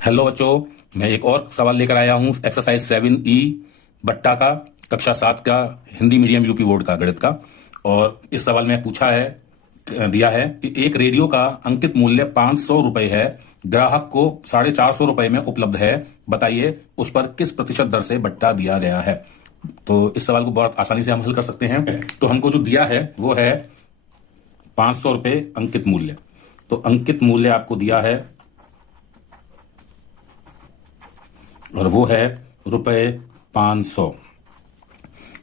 Hello बच्चों, मैं एक और सवाल लेकर आया हूँ एक्सरसाइज 7E बट्टा का, कक्षा 7 का, हिंदी मीडियम यूपी बोर्ड का गणित का। और इस सवाल में पूछा है, दिया है कि एक रेडियो का अंकित मूल्य 500 रुपए है, ग्राहक को 450 रुपए में उपलब्ध है, बताइए उस पर किस प्रतिशत दर से बट्टा दिया गया है। तो इस सवाल को बहुत आसानी से हम हल कर सकते हैं। तो हमको जो दिया है वो है 500 रुपए अंकित मूल्य। तो अंकित मूल्य आपको दिया है और वो है ₹500।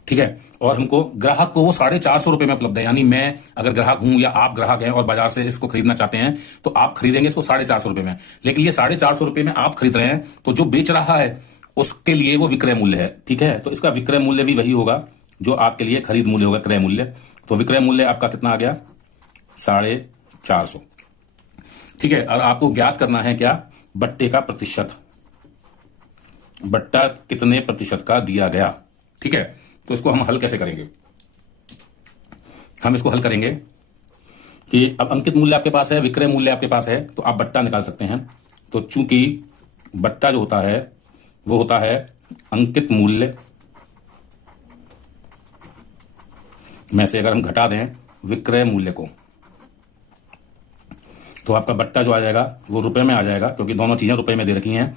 ठीक है, और हमको ग्राहक को वो 450 रुपए में उपलब्ध है। यानी मैं अगर ग्राहक हूं या आप ग्राहक हैं और बाजार से इसको खरीदना चाहते हैं तो आप खरीदेंगे इसको 450 रुपए में। लेकिन ये 450 रुपए में आप खरीद रहे हैं तो जो बेच रहा है उसके लिए वो विक्रय मूल्य है। ठीक है, तो इसका विक्रय मूल्य भी वही होगा जो आपके लिए खरीद मूल्य होगा, क्रय मूल्य। तो विक्रय मूल्य आपका कितना आ गया? 450। ठीक है, और आपको ज्ञात करना है क्या? बट्टे का प्रतिशत, बट्टा कितने प्रतिशत का दिया गया। ठीक है, तो इसको हम हल कैसे करेंगे? हम इसको हल करेंगे कि अब अंकित मूल्य आपके पास है, विक्रय मूल्य आपके पास है, तो आप बट्टा निकाल सकते हैं। तो चूंकि बट्टा जो होता है वो होता है अंकित मूल्य में से अगर हम घटा दें विक्रय मूल्य को, तो आपका बट्टा जो आ जाएगा वो रुपए में आ जाएगा, क्योंकि दोनों चीजें रुपए में दे रखी हैं।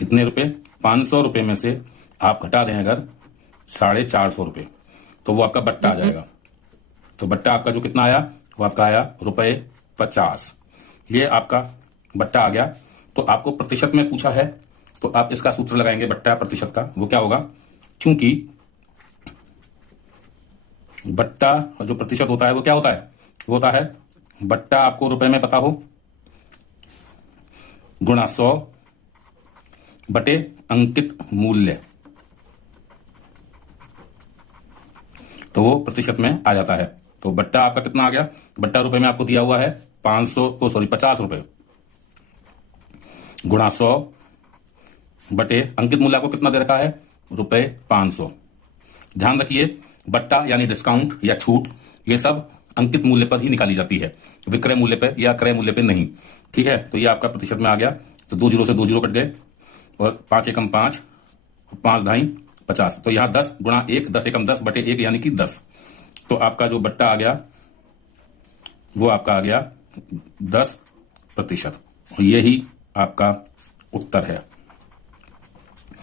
कितने रुपए? 500 रुपए में से आप घटा दें अगर 450 रुपए, तो वो आपका बट्टा आ जाएगा। तो बट्टा आपका जो कितना आया वो आपका आया ₹50। ये आपका बट्टा आ गया। तो आपको प्रतिशत में पूछा है तो आप इसका सूत्र लगाएंगे बट्टा प्रतिशत का। वो क्या होगा? चूंकि बट्टा जो प्रतिशत होता है वो क्या होता है? वो होता है बट्टा आपको रुपए में पता हो गुणा 100 बटे अंकित मूल्य, तो वो प्रतिशत में आ जाता है। तो बट्टा आपका कितना आ गया? बट्टा रुपए में आपको दिया हुआ है 50 रुपए गुणा 100 बटे अंकित मूल्य आपको कितना दे रखा है? ₹500। ध्यान रखिए, बट्टा यानी डिस्काउंट या छूट ये सब अंकित मूल्य पर ही निकाली जाती है, विक्रय मूल्य पर या क्रय मूल्य पर नहीं। ठीक है, तो ये आपका प्रतिशत में आ गया। तो 2 जीरो से 2 जीरो कट गए और 5 एकम 5, 5 ढाई 50। तो यहां 10 गुणा 1, 10 एकम 10 बटे 1 यानी कि 10। तो आपका जो बट्टा आ गया वो आपका आ गया 10%। और यही आपका उत्तर है।